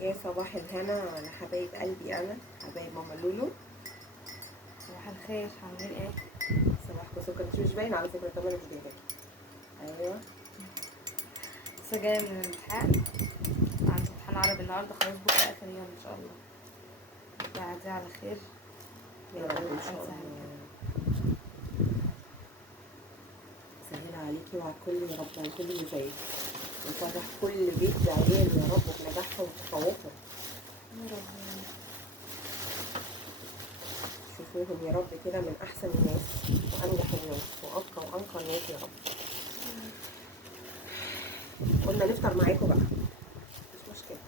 يا صباح الهنا على حبايب قلبي، انا حبايب ماما لولو. صباح الخير، عاملين ايه؟ صباحكم سكر. انت مش باين على فكره، كمان مش باين. ايوه لسه جايه من الامتحان، عندي امتحان عربي النهارده، خلاص بكره اخر يوم ان شاء الله. تعدي على خير يا رب ان شاء أنسى الله. سهل عليكي وعلى الكل يا رب، وعلى الكل اللي زيك، وفرح كل بيت بعيال يا رب بنجاحهم وتفوقهم. يا رب. شوفوهم يا رب كده من احسن الناس وانجح الناس وابقى وانقى الناس يا رب. قلنا نفطر معاكم بقى، مش مشكله.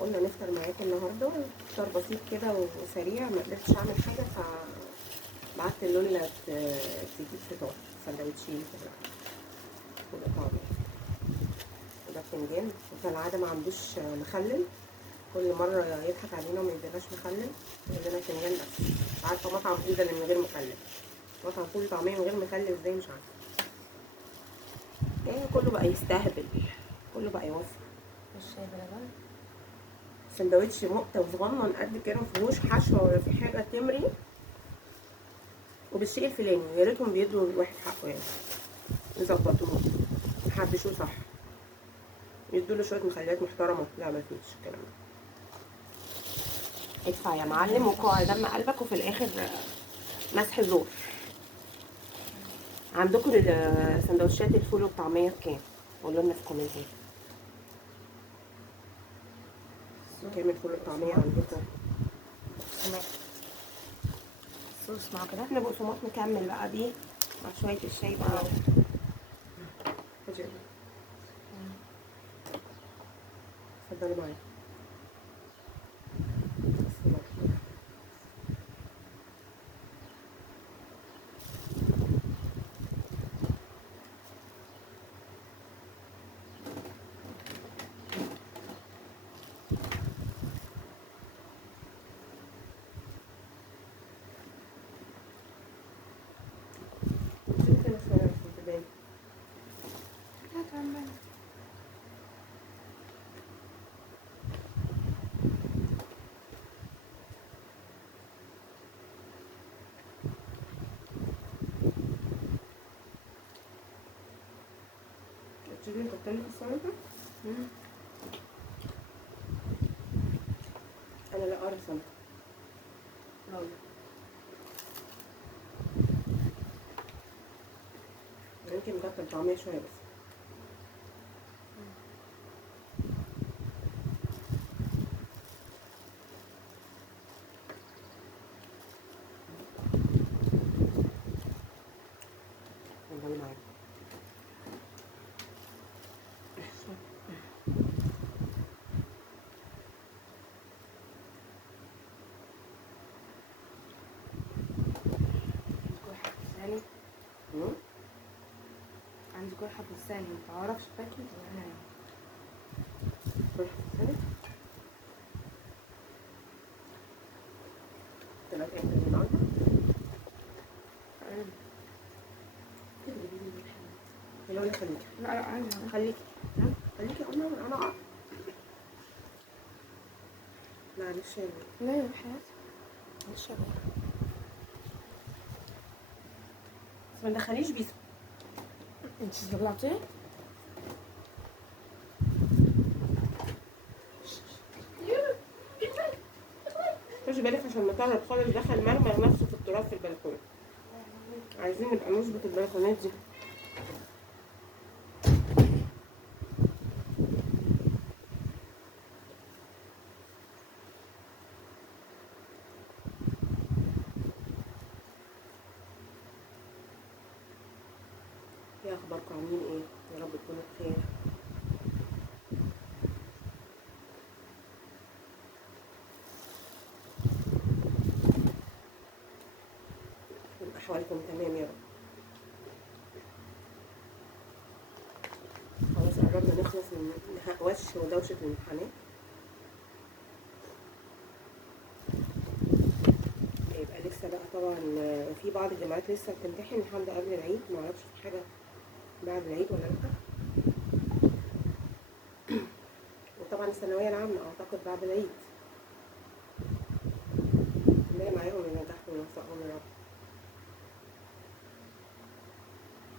قلنا نفطر معاكم النهارده، فطار بسيط كده وسريع، ما قدرتش اعمل حاجه فبعت لولا تجيب فطار سندوتشين كده وطعميه وده فنجان. وكالعاده ما عندوش مخلل، كل مره يضحك علينا وما يديناش مخلل، يدينا فنجان بس. مش عارفه مطعم ايه ده اللي من غير مخلل، مطعم فول طعميه من غير مخلل ازاي مش عارفه. يعني كله بقى يستهبل، كله بقى يوفر. الشاي بلبن سندوتش مقته وصغنن قد كده، مفيهوش حشوه ولا في حاجه تمري، وبالشيء الفلاني. يا ريتهم بيدوا الواحد حقه، يعني يظبطوه يحبشوه صح، يدوا له شويه مخليات محترمه. لا ما فيش الكلام ده. ادفع يا معلم وقع دم قلبك، وفي الاخر مسح زور. عندكم سندوتشات الفول والطعميه بكام؟ قولوا لنا في الكومنتات كام الفول والطعميه عندكم. صوص معاه كده. احنا بقسماط مكمل بقى بيه مع شويه الشاي بقى. خدي اتفضلي معايا. بسم الله. ممكن اسمعها في البداية. تجيبي كنت لك السلطة. انا لا اعرف سلطة. يمكن مكتر طعمية شوية بس. اتفضلي معايا. جرحة في لساني، عندي جرحة في لساني، متعرفش تاكل يعني. روح تسالي. طلعت امتى من النهارده؟ يلا ولا خليكي. لا عادي. خليكي خليكي انا اعرف. معلش يا بنت. لا يا حياتي مش شباب. بس ما تدخليش بيسو. انت طلعتي؟ خدي بالك عشان المطر خالص دخل مرمى نفسه في التراب في البلكونه. عايزين نبقى نظبط البلكونات دي. ايه اخباركم، عاملين ايه؟ يا رب تكونوا بخير. يبقى احوالكم تمام يا رب. خلاص قربنا نخلص من وش ودوشه الامتحانات. يبقى لسه بقى طبعا في بعض الجامعات لسه بتمتحن لحد قبل العيد، معرفش في حاجه بعد العيد ولا لا. الثانويه العامه اعتقد بعد العيد. اللي معاهم ينجحهم ويوفقهم يا رب،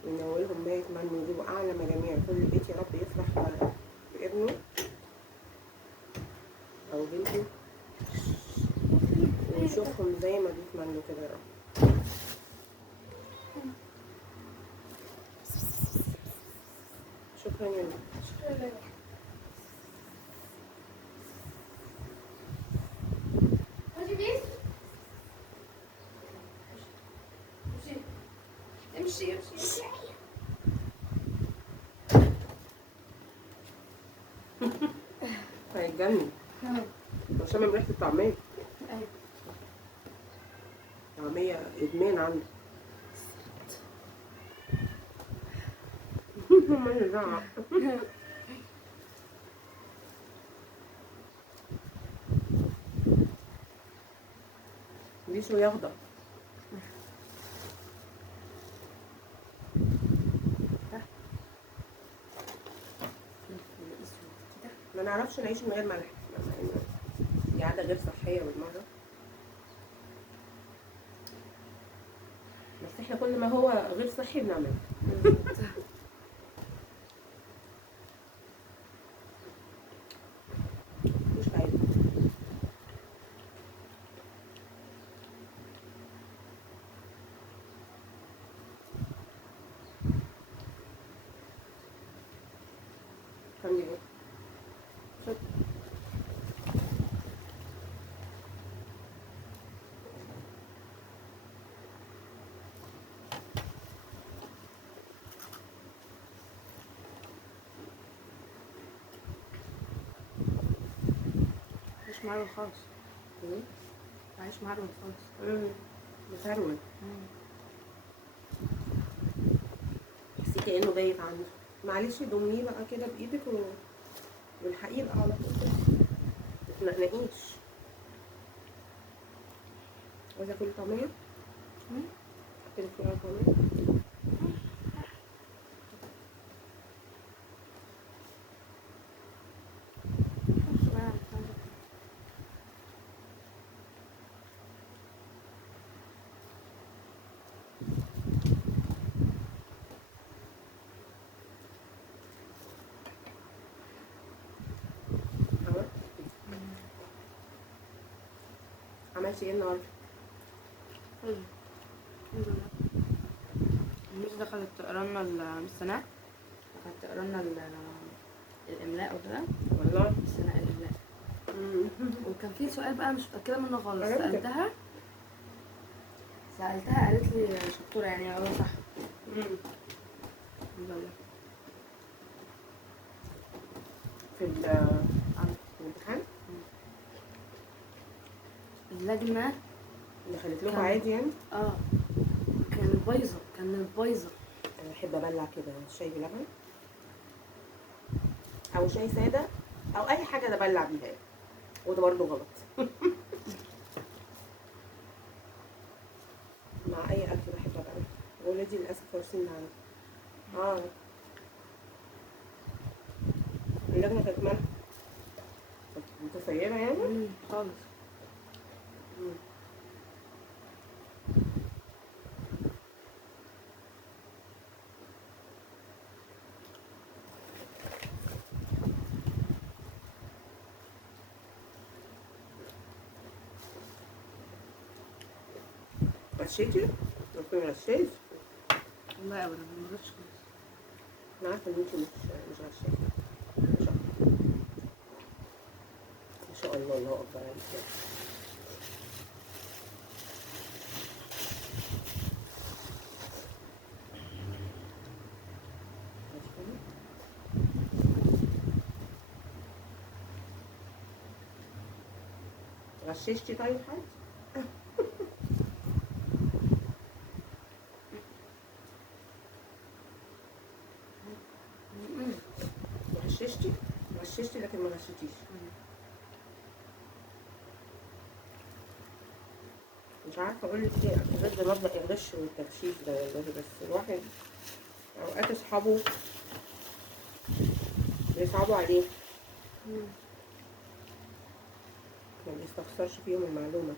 وينولهم ما يتمنوا، يجيبوا اعلى مجاميع، كل بيت يا رب يفرح بابنه او بنته ويشوفهم زي ما بيتمنوا كده يا رب. شكرا يا نور. شكرا لك. امشي امشي امشي. هيتجنن، هو شامم ريحه الطعميه. ايوه. طعميه ادمان عنده. ما يزعق. بيشو يغضب. ما نعرفش نعيش من غير ملح، مع إنه دي عادة غير صحية بالمرة، بس احنا كل ما هو غير صحي بنعمله. مش فايدة. كان ايه؟ مش معروف خالص. معيش معروف خالص. بتروي. تحسي كأنه بايت عنده. معلش ضميه بقى كده بإيدك والحقيه بقى على طول كده. متنقنقيش. عايزة كل طعمية؟ كده كل طعمية؟ عملتي ايه النهارده؟ حلو. الحمد لله. الميس دخلت تقرا لنا السنة، دخلت تقرا لنا الإملاء وكده. والله السنة الإملاء. وكان في سؤال بقى مش متأكدة منه خالص، عرفت. سألتها قالت لي شطورة يعني، هو صح. الحمد لله. في الامتحان اللجنة اللي خلت لكم كان- عادي يعني؟ كانت بايظة. انا بحب ابلع كده شاي بلبن او شاي ساده او اي حاجه انا ابلع بيها يعني. وده برضه غلط. مع اي اكل بحب ابلع. ولادي للاسف وارثين عني. اللجنه كانت مالها؟ كنت متسيبه يعني؟ خالص. غشيتي؟ قلت له غشيت؟ والله ابدا ما غلطتش خالص. انا عارفه ان انتي مش غشاشه. ما شاء الله. ما شاء الله، الله اكبر عليك. غششتي طيب حد؟ غششتي لكن ما غشيتيش. مش عارفه اقول لك ايه ضد مبدأ الغش والتغشيش ده والله، بس الواحد اوقات اصحابه بيصعبوا عليه. ما بيستخسرش فيهم المعلومة.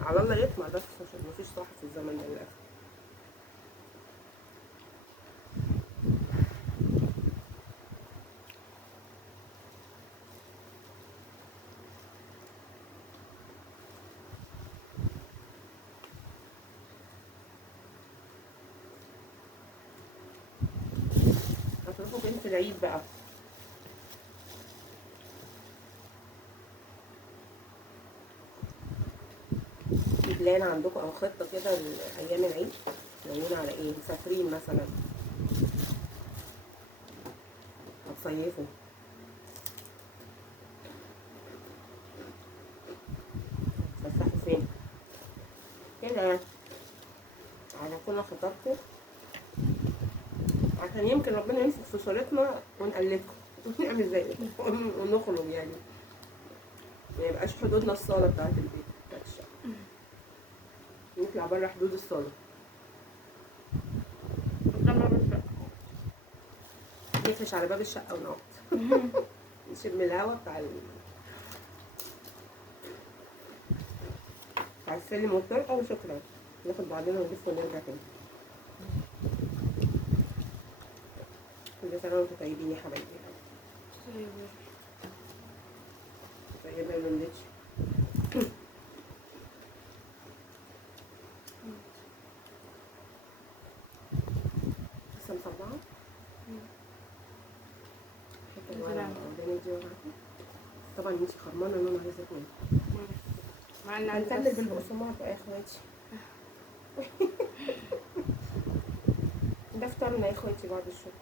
على الله يطمع بس عشان مفيش صاحب في الزمن ده للأسف. هتروحوا فين في العيد بقى؟ في بلان عندكم او خطة كده لأيام العيد؟ ناويين على ايه؟ مسافرين مثلا؟ هتصيفوا؟ هتتفسحوا فين؟ كده عرفونا خططكم عشان يمكن ربنا يمسك في صورتنا ونقلدكم ونعمل زيكم ونخرج يعني. ما يبقاش حدودنا الصالة بتاعت البيت بتاعت الشقة، نطلع بره حدود الصالة، نفرش على باب الشقة ونقعد نشم الهوا بتاع السلم والطرقة وشكرا، ناخد بعضنا ونلف ونرجع تاني. كل سنة وانتم طيبين يا حبايبي. طيبة يا مندتش. لسه مصبعة؟ حتى البنات دي وجعتني. طبعا انتي خرمانة ان انا عايزة اكل. مع ان هنكمل بالبقسماط بقى يا اخواتي. ده فطارنا يا اخواتي بعد الشغل.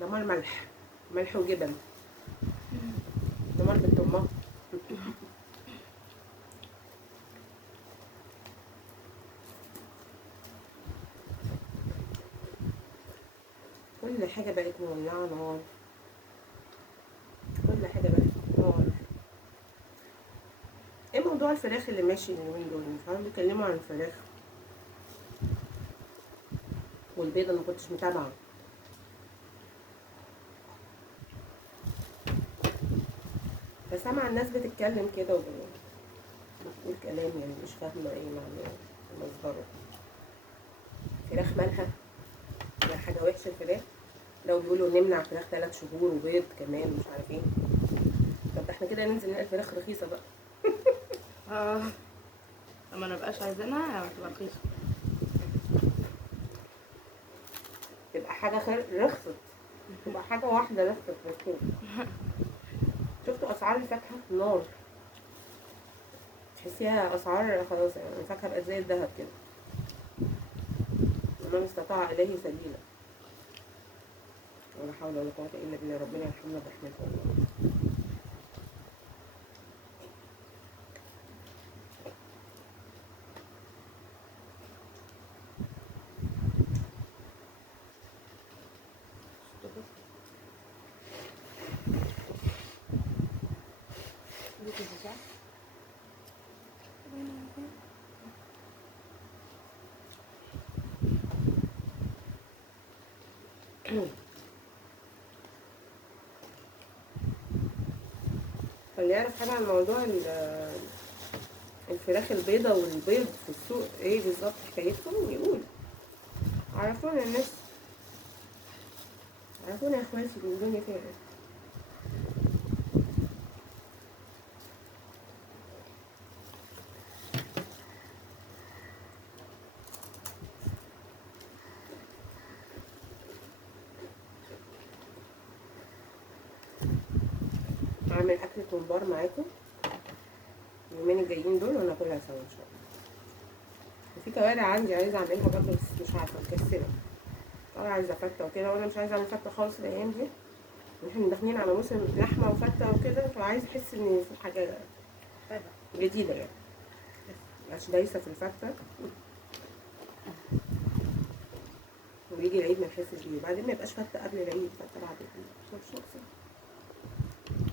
دمار ملح، ملح وجبن، دمار بنت امها. كل حاجة بقت مولعة نار، كل حاجة بقت نار. ايه موضوع الفراخ اللي ماشي اليومين دول؟ مش عارفة بيتكلموا عن الفراخ والبيض، انا مكنتش متابعة. فسامعة الناس بتتكلم كده وبتقول كلام يعني مش فاهمة ايه معناه مصدره. فراخ مالها؟ هي حاجة وحشة الفراخ؟ لو بيقولوا نمنع فراخ 3 شهور وبيض كمان مش عارف ايه. طب ده احنا كده ننزل نلاقي الفراخ رخيصة بقى. لما نبقاش عايزينها هتبقى رخيصة. تبقى حاجة رخصت، تبقى حاجة واحدة رخصت رخيص. شفتوا أسعار الفاكهة؟ نار. تحسيها أسعار خلاص يعني الفاكهة بقت زي الذهب كده. ومن استطاع إليه سبيلا. ولا حول ولا قوة إلا بالله، ربنا يرحمنا برحمته والله. فاللي يعرف حاجة عن موضوع الفراخ البيضة والبيض في السوق ايه بالظبط حكايتهم يقول. عرفونا الناس، عرفونا يا اخواتي الدنيا فيها ايه. هعمل أكلة ممبار معاكم اليومين الجايين دول وناكلها سوا إن شاء الله. وفي كوارع عندي عايزة أعملها برضه بس مش عارفة مكسلة. أنا عايزة فتة وكده وأنا مش عايزة أعمل فتة خالص الأيام دي. واحنا داخلين على موسم لحمة وفتة وكده فعايزة أحس إن في حاجة جديدة يعني. مش دايسة في الفتة ويجي العيد ما نحسش بيه، بعدين ما يبقاش فتة قبل العيد فتة بعد العيد. مش ناقصة.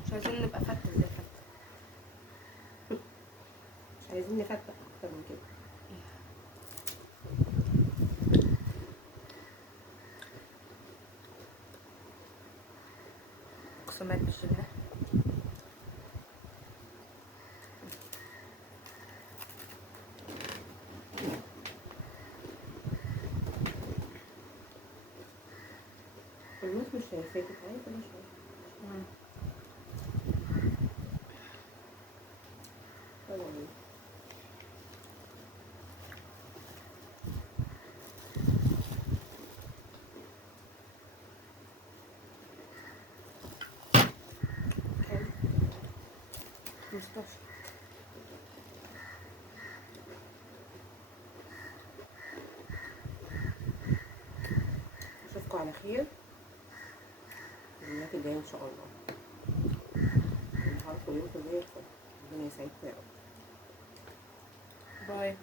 مش عايزين نبقى فتة زي فتة. مش عايزين نفتح أكتر من كده. شايفاكي تعالي كل شويه. مم. طبعا. كام؟ 15. اشوفكم على خير اليومات الجايه ان شاء الله. نهاركم ويومكم زي الفل. ربنا يسعدكم يا رب. باي.